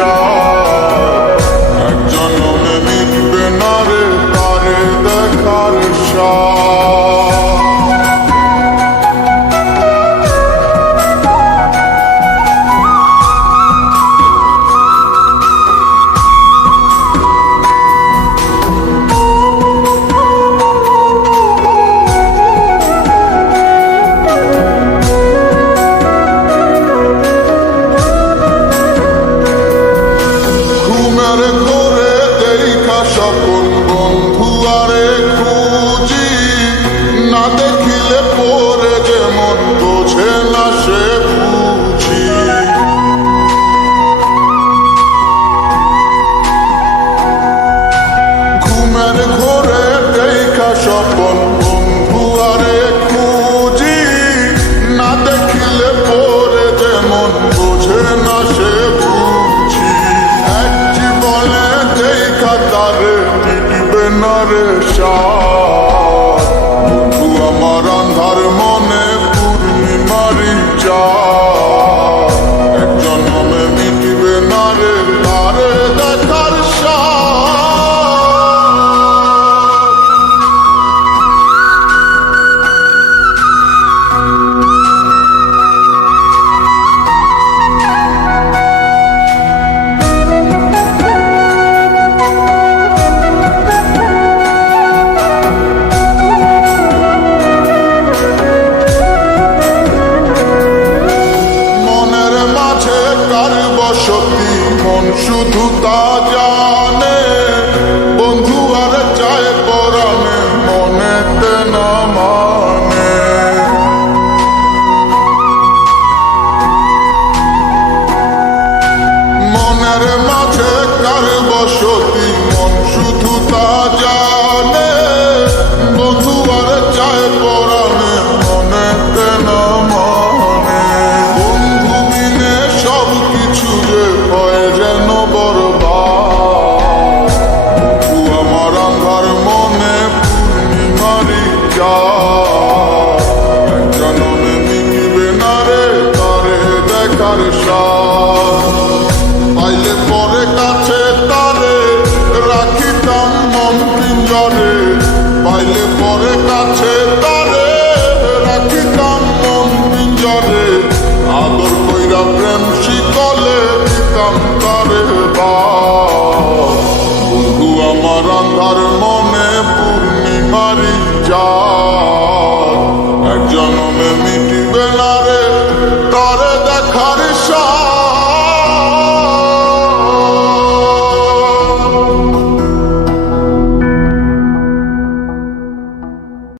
পূর্ণিমারি দেখা বন্ধু আরে খুঁজি না দেখিলে পরে যেমন বোঝে না সে বুঝি এক জীবনে দেখা তারে মিটবে না রে সাথ বন্ধু আমার আন্ধার শুধু তা জানে। বন্ধু, আর চায় পরানে মনেতে না মানে। মনের মাঝে কার বসতি, মন শুধু দেখার সাথ। পাইলে পরে কাছে তারে রাখিতাম মন পিঞ্জরে। পাইলে পরে কাছে তারে রাখিতাম মন পিঞ্জরে। আদর কইরা প্রেম শিকলে দিতাম তারে বন্ধু, আমার আন্ধার মনে পূর্ণিমারি যা